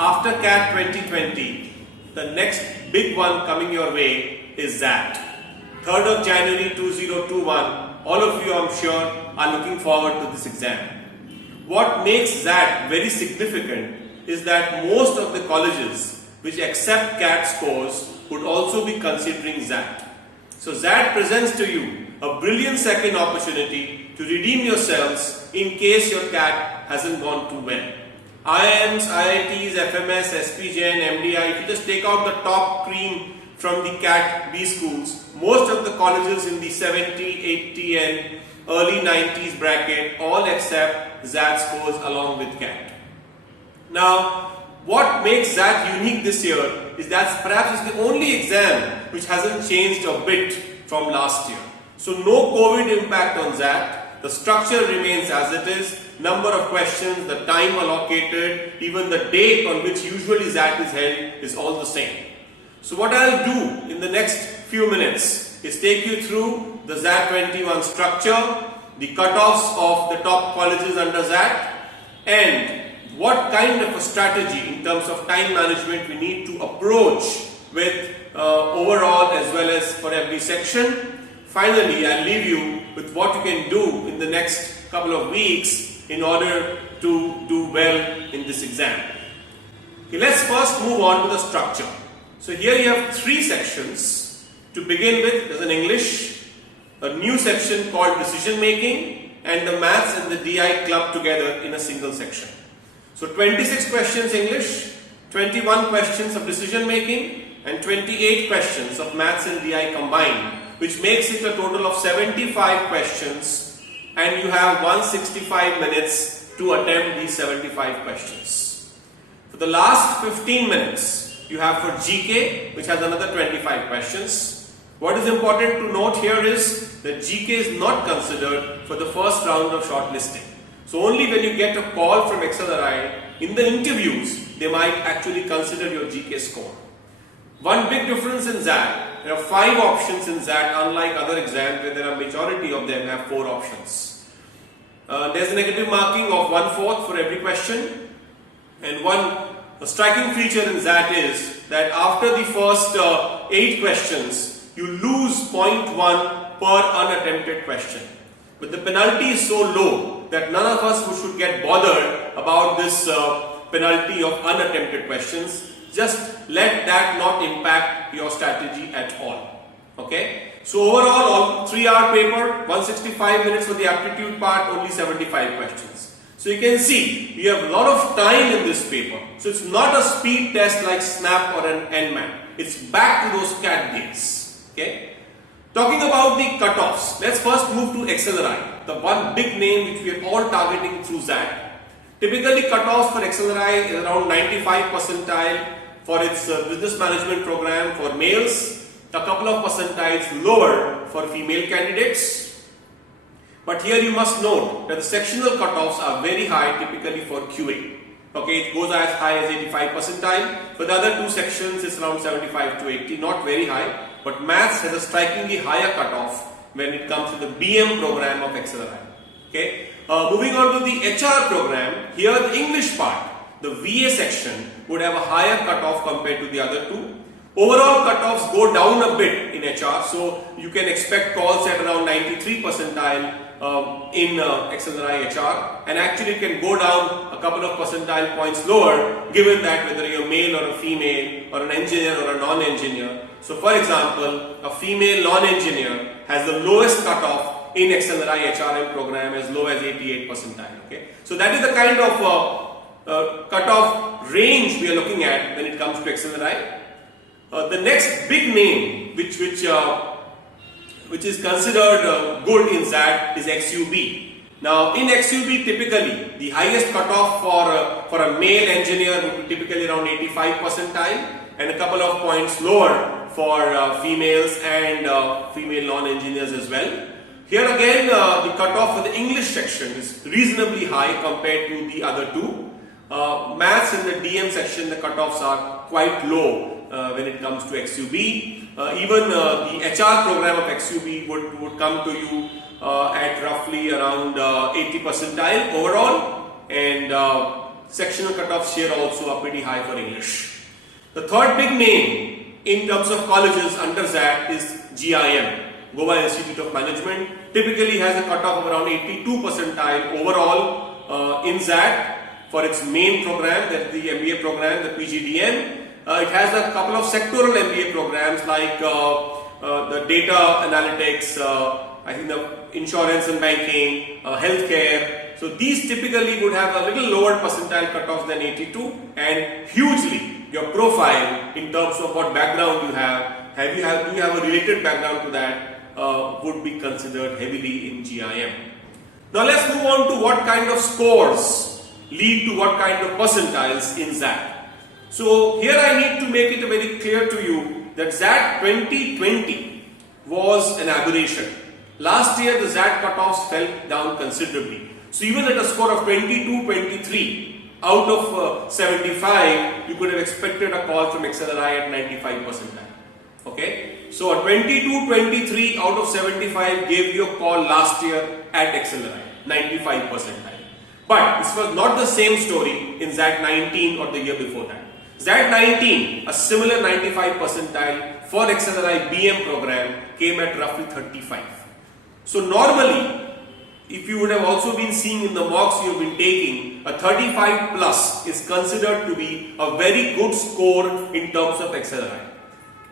after CAT 2020, the next big one coming your way is XAT. 3rd of January 2021, all of you I'm sure are looking forward to this exam. What makes XAT very significant is that most of the colleges which accept CAT scores would also be considering XAT. So XAT presents to you a brilliant second opportunity to redeem yourselves in case your CAT hasn't gone too well. IIMs, IITs, FMS, SPJN, MDI, if you just take out the top cream from the CAT B schools, most of the colleges in the 70, 80 and early 90s bracket all accept XAT scores along with CAT. Now, what makes XAT unique this year is that perhaps it's the only exam which hasn't changed a bit from last year. So no COVID impact on XAT. The structure remains as it is, number of questions, the time allocated, even the date on which usually XAT is held is all the same. So what I'll do in the next few minutes is take you through the XAT 21 structure, the cutoffs of the top colleges under XAT, and what kind of a strategy in terms of time management we need to approach with overall as well as for every section. Finally, I'll leave you with what you can do in the next couple of weeks in order to do well in this exam. Okay, let's first move on to the structure. So here you have 3 sections. To begin with, there's an English, a new section called decision making, and the maths and the DI clubbed together in a single section. So 26 questions English, 21 questions of decision making, and 28 questions of maths and DI combined, which makes it a total of 75 questions, and you have 165 minutes to attempt these 75 questions. For the last 15 minutes, you have for GK, which has another 25 questions. What is important to note here is that GK is not considered for the first round of shortlisting. So only when you get a call from XLRI in the interviews, they might actually consider your GK score. One big difference in XAT, there are 5 options in XAT, unlike other exams where there are majority of them have 4 options. There's a negative marking of 1/4 for every question, and a striking feature in XAT is that after the first 8 questions, you lose 0.1 per unattempted question. But the penalty is so low that none of us should get bothered about this penalty of unattempted questions. Just let that not impact your strategy at all. Okay? So overall, 3-hour paper, 165 minutes for the aptitude part, only 75 questions. So you can see, we have a lot of time in this paper. So it's not a speed test like SNAP or an NMAT. It's back to those CAT days. Okay? Talking about the cutoffs, let's first move to XLRI, the one big name which we are all targeting through XAT. Typically, cutoffs for XLRI is around 95 percentile for its business management program for males, a couple of percentiles lower for female candidates. But here you must note that the sectional cutoffs are very high typically for QA. Okay, it goes as high as 85 percentile. For the other 2 sections, it's around 75 to 80, not very high. But maths has a strikingly higher cutoff when it comes to the BM program of XLRI. Okay, moving on to the HR program, here the English part, the VA section would have a higher cutoff compared to the other 2. Overall cutoffs go down a bit in HR, so you can expect calls at around 93 percentile in XLRI HR, and actually it can go down a couple of percentile points lower given that whether you're male or a female or an engineer or a non-engineer. So for example, a female non-engineer has the lowest cutoff in XLRI HRM program as low as 88 percentile. Okay? So that is the kind of cutoff range we are looking at when it comes to XLRI. The next big name which is considered good in XAT is XUB. Now in XUB typically the highest cutoff for a male engineer would be typically around 85 percentile, and a couple of points lower for females and female non-engineers as well. Here again the cutoff for the English section is reasonably high compared to the other 2. Maths in the DM section, the cutoffs are quite low when it comes to XUB. Even the HR program of XUB would come to you at roughly around 80 percentile overall, and sectional cutoffs here also are pretty high for English. The third big name in terms of colleges under XAT is GIM, Goa Institute of Management. Typically has a cutoff of around 82 percentile overall in XAT for its main program, that's the MBA program, the PGDM. It has a couple of sectoral MBA programs like the data analytics, I think the insurance and banking, healthcare. So these typically would have a little lower percentile cutoffs than 82, and hugely your profile in terms of what background you have, do you have a related background to that, would be considered heavily in GIM. Now let's move on to what kind of scores lead to what kind of percentiles in XAT. So here I need to make it very clear to you that XAT 2020 was an aberration. Last year the XAT cutoffs fell down considerably. So even at a score of 22-23 out of 75, you could have expected a call from XLRI at 95 percentile. Okay, so a 22-23 out of 75 gave you a call last year at XLRI, 95 percentile. But this was not the same story in XAT 19 or the year before that. XAT 19, a similar 95 percentile for XLRI BM program came at roughly 35. So normally, if you would have also been seeing in the mocks you have been taking, a 35 plus is considered to be a very good score in terms of XLRI.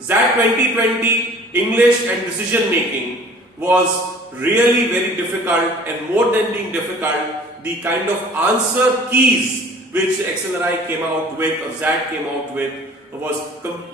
XAT 2020, English and decision making was really very difficult, and more than being difficult, the kind of answer keys which XLRI came out with or XAT came out with was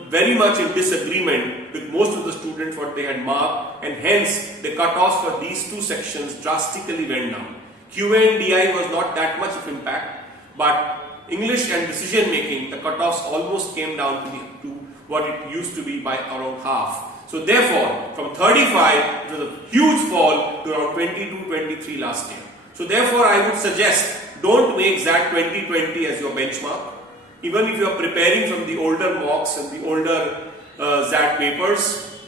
very much in disagreement with most of the students what they had marked, and hence the cutoffs for these two sections drastically went down. QA and DI was not that much of impact, but English and decision making, the cutoffs almost came down to what it used to be by around half. So therefore, from 35, it was a huge fall to around 22-23 last year. So therefore, I would suggest don't make XAT 2020 as your benchmark. Even if you are preparing from the older mocks and the older XAT papers,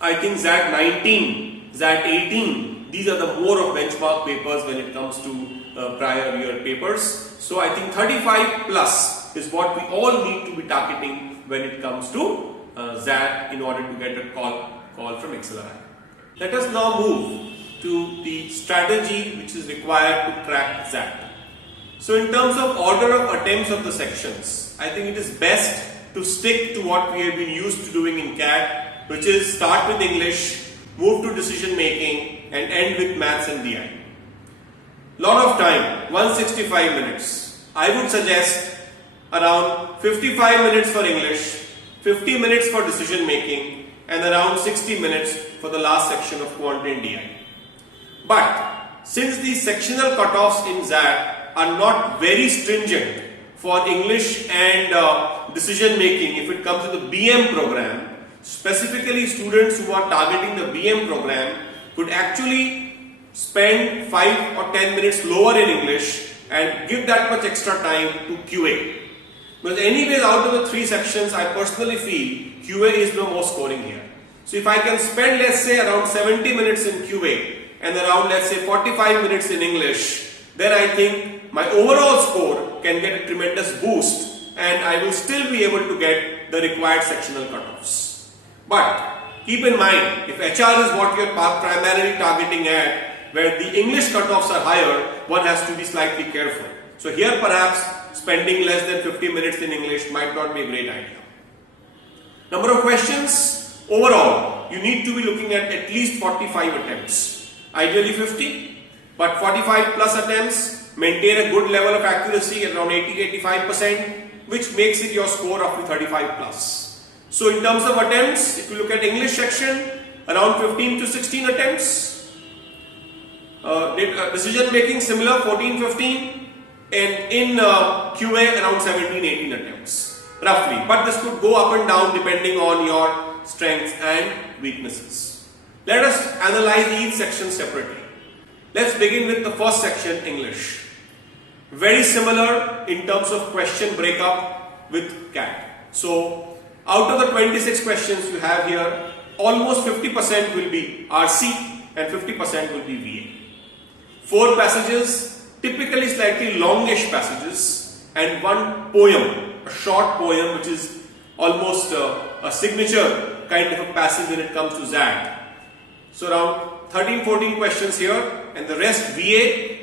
I think XAT 19, XAT 18, these are the more of benchmark papers when it comes to prior year papers. So I think 35 plus is what we all need to be targeting when it comes to XAT in order to get a call from XLRI. Let us now move to the strategy which is required to crack XAT. So in terms of order of attempts of the sections, I think it is best to stick to what we have been used to doing in CAT, which is start with English, move to decision making, and end with maths and DI. Lot of time, 165 minutes. I would suggest around 55 minutes for English, 50 minutes for decision making, and around 60 minutes for the last section of quant and DI. But since the sectional cutoffs in XAT are not very stringent for English and decision making if it comes to the BM program, specifically students who are targeting the BM program could actually spend 5 or 10 minutes lower in English and give that much extra time to QA. Because anyways, out of the three sections, I personally feel QA is the most scoring here. So if I can spend, let's say, around 70 minutes in QA and around, let's say, 45 minutes in English, then I think my overall score can get a tremendous boost and I will still be able to get the required sectional cutoffs. But keep in mind, if HR is what you are primarily targeting at, where the English cutoffs are higher, one has to be slightly careful. So here perhaps spending less than 50 minutes in English might not be a great idea. Number of questions, overall, you need to be looking at least 45 attempts. Ideally 50, but 45 plus attempts, maintain a good level of accuracy at around 80-85%, which makes it your score of 35 plus. So in terms of attempts, if you look at English section, around 15 to 16 attempts. Decision making similar, 14-15. And in QA around 17-18 attempts, roughly. But this could go up and down depending on your strengths and weaknesses. Let us analyze each section separately. Let's begin with the first section, English. Very similar in terms of question breakup with CAT. So out of the 26 questions you have here, almost 50% will be RC and 50% will be VA. 4 passages, typically slightly longish passages, and one poem, a short poem which is almost a signature kind of a passage when it comes to XAT. So around 13-14 questions here, and the rest VA,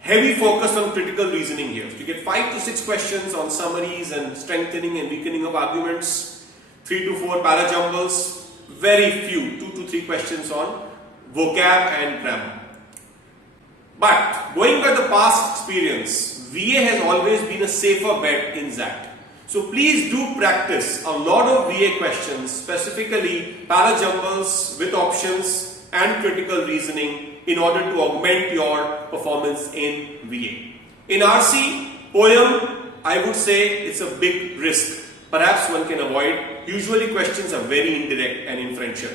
heavy focus on critical reasoning here. So you get 5 to 6 questions on summaries and strengthening and weakening of arguments, 3 to 4 parajumbles, very few, 2 to 3 questions on vocab and grammar. But going by the past experience, VA has always been a safer bet in XAT. So please do practice a lot of VA questions, specifically parajumbles with options and critical reasoning in order to augment your performance in VA. In RC, poem, I would say it's a big risk. Perhaps one can avoid. Usually questions are very indirect and inferential.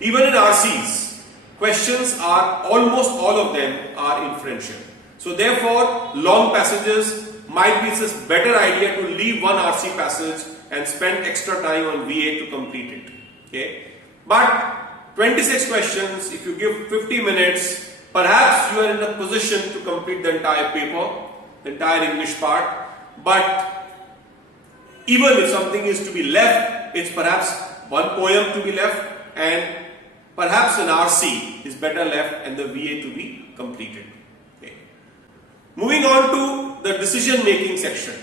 Even in RCs, questions are, almost all of them are inferential. So therefore, long passages might be a better idea to leave one RC passage and spend extra time on VA to complete it. Okay? But 26 questions, if you give 50 minutes, perhaps you are in a position to complete the entire paper, the entire English part. But even if something is to be left, it's perhaps one poem to be left, and perhaps an RC is better left and the VA to be completed. Okay. Moving on to the decision making section.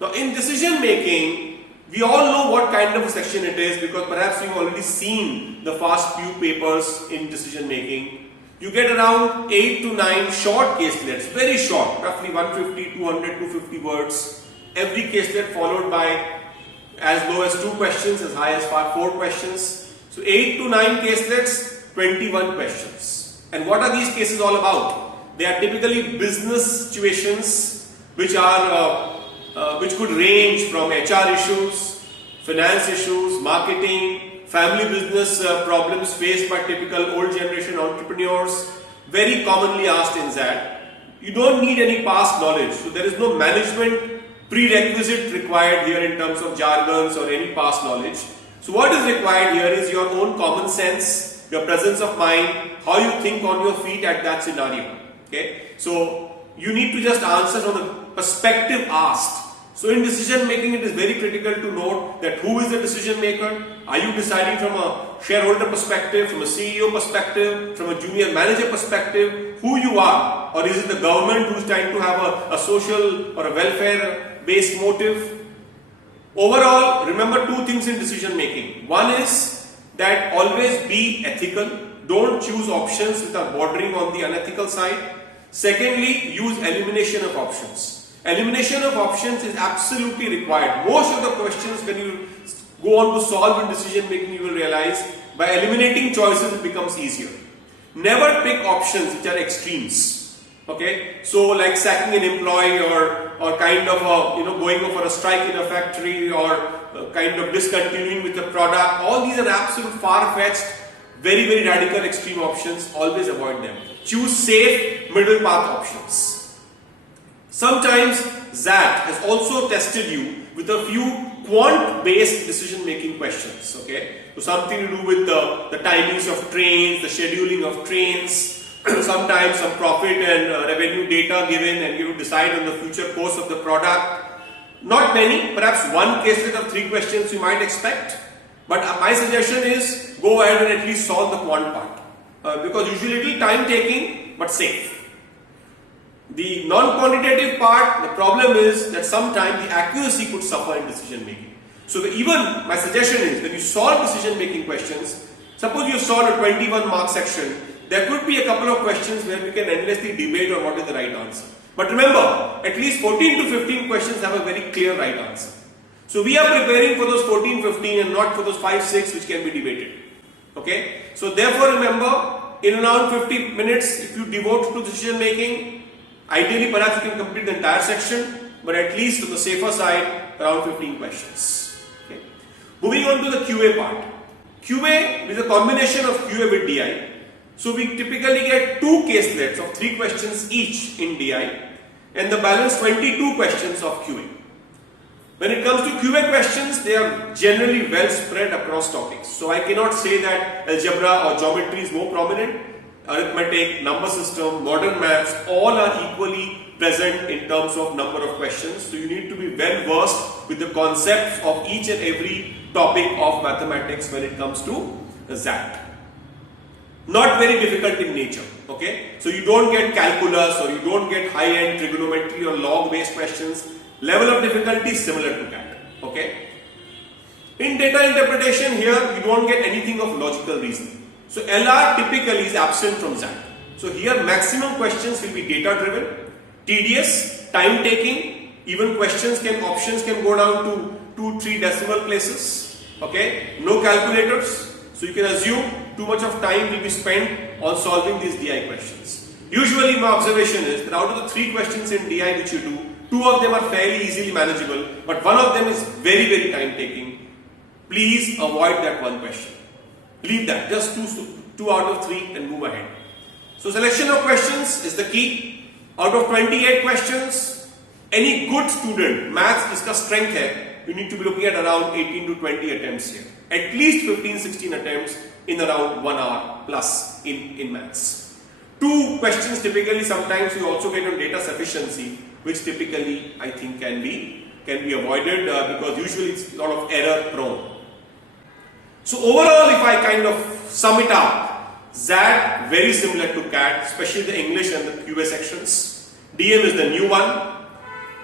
Now in decision making, we all know what kind of a section it is because perhaps you've already seen the fast few papers in decision making. You get around 8 to 9 short caselets, very short, roughly 150, 200, 250 words. Every caselet followed by as low as 2 questions, as high as 4 questions. So 8 to 9 caselets, 21 questions. And what are these cases all about? They are typically business situations which could range from HR issues, finance issues, marketing, family business problems faced by typical old generation entrepreneurs, very commonly asked in XAT. You don't need any past knowledge, so there is no management prerequisite required here in terms of jargons or any past knowledge. So what is required here is your own common sense, your presence of mind, how you think on your feet at that scenario. Okay, so you need to just answer from the perspective asked. So in decision making, it is very critical to note that who is the decision maker. Are you deciding from a shareholder perspective, from a CEO perspective, from a junior manager perspective, who you are? Or is it the government who is trying to have a social or a welfare based motive? Overall, remember 2 things in decision making. One is that always be ethical. Don't choose options that are bordering on the unethical side. Secondly, use elimination of options. Elimination of options is absolutely required. Most of the questions when you go on to solve in decision making, you will realize by eliminating choices it becomes easier. Never pick options which are extremes. Okay, so like sacking an employee or kind of going for a strike in a factory or kind of discontinuing with a product. All these are absolute far-fetched, very, very radical extreme options. Always avoid them. Choose safe middle path options. Sometimes XAT has also tested you with a few quant-based decision-making questions. Okay, so something to do with the timings of trains, the scheduling of trains. Sometimes some profit and revenue data given, and you decide on the future course of the product. Not many, perhaps one caselet of 3 questions you might expect. But my suggestion is go ahead and at least solve the quant part because usually it will time taking but safe. The non-quantitative part, the problem is that sometimes the accuracy could suffer in decision making. So even my suggestion is when you solve decision making questions, suppose you solve a 21 mark section, there could be a couple of questions where we can endlessly debate on what is the right answer. But remember, at least 14 to 15 questions have a very clear right answer. So we are preparing for those 14, 15 and not for those 5, 6 which can be debated. Okay? So therefore remember, in around 50 minutes, if you devote to decision making, ideally perhaps you can complete the entire section, but at least on the safer side, around 15 questions. Okay? Moving on to the QA part. QA is a combination of QA with DI. So we typically get 2 caselets of 3 questions each in DI and the balance 22 questions of QA. When it comes to QA questions, they are generally well spread across topics. So I cannot say that algebra or geometry is more prominent. Arithmetic, number system, modern maths, all are equally present in terms of number of questions. So you need to be well versed with the concepts of each and every topic of mathematics when it comes to XAT. Not very difficult in nature, okay? So you don't get calculus or you don't get high-end trigonometry or log-based questions. Level of difficulty is similar to CAT, okay? In data interpretation here, you don't get anything of logical reasoning. So LR typically is absent from XAT. So here maximum questions will be data driven, tedious, time taking, even options can go down to 2-3 decimal places, okay? No calculators. So you can assume too much of time will be spent on solving these DI questions. Usually my observation is that out of the 3 questions in DI which you do, 2 of them are fairly easily manageable, but 1 of them is very, very time taking. Please avoid that 1 question. Leave that, just 2 out of 3 and move ahead. So selection of questions is the key. Out of 28 questions, any good student, maths iska strength hai, you need to be looking at around 18 to 20 attempts here. At least 15-16 attempts in around 1 hour plus in maths. 2 questions typically sometimes you also get on data sufficiency, which typically I think can be avoided because usually it's a lot of error prone. So overall, if I kind of sum it up, XAT very similar to CAT, especially the English and the QA sections. DM is the new one.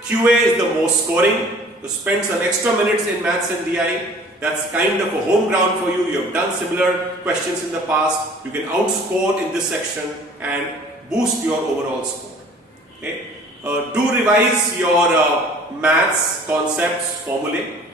QA is the most scoring. You spend some extra minutes in maths and DI. That's kind of a home ground for you. You have done similar questions in the past. You can outscore in this section and boost your overall score. Okay? Do revise your maths concepts, formulae.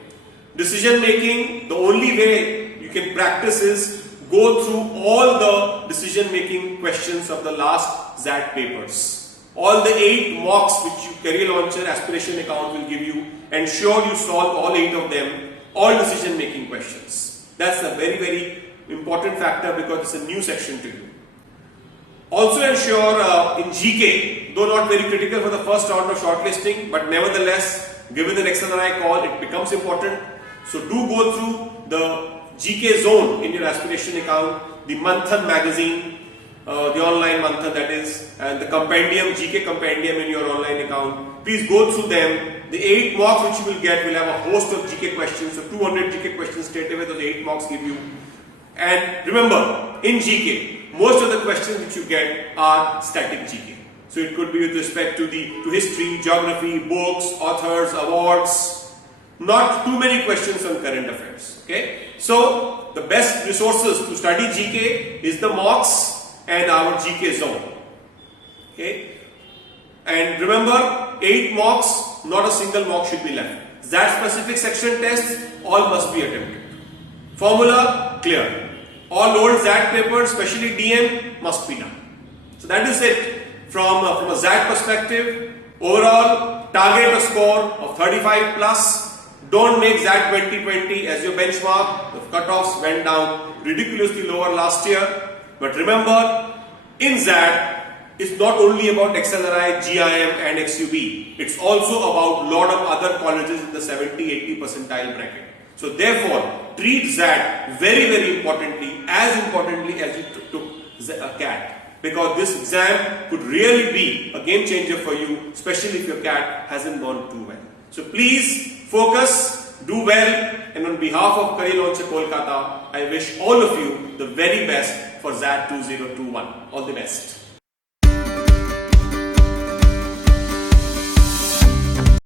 Decision making, the only way you can practice is go through all the decision making questions of the last XAT papers. All the 8 mocks which Career Launcher Aspiration Account will give you, ensure you solve all 8 of them, all decision making questions. That's a very, very important factor because it's a new section to you. Also ensure in GK, though not very critical for the first round of shortlisting, but nevertheless, given an XLRI call, it becomes important. So do go through the GK zone in your aspiration account, the Manthan magazine, the online Manthan that is, and the compendium, GK compendium in your online account. Please go through them. The 8 mocks which you will get will have a host of GK questions. So 200 GK questions straight away those 8 mocks give you. And remember, in GK, most of the questions which you get are static GK. So it could be with respect to history, geography, books, authors, awards. Not too many questions on current affairs. Okay? So the best resources to study GK is the mocks and our GK zone. Okay? And remember, 8 mocks, not a single mock should be left. XAT specific section tests, all must be attempted. Formula, clear. All old XAT papers, especially DM, must be done. So that is it from a XAT perspective. Overall, target a score of 35 plus. Don't make XAT 2020 as your benchmark. The cutoffs went down ridiculously lower last year. But remember, in XAT, it's not only about XLRI, GIM and XUB. It's also about a lot of other colleges in the 70-80 percentile bracket. So therefore, treat XAT very, very importantly as you took CAT. Because this exam could really be a game changer for you, especially if your CAT hasn't gone too well. So please focus, do well, and on behalf of Career Launcher Kolkata, I wish all of you the very best for XAT 2021. All the best.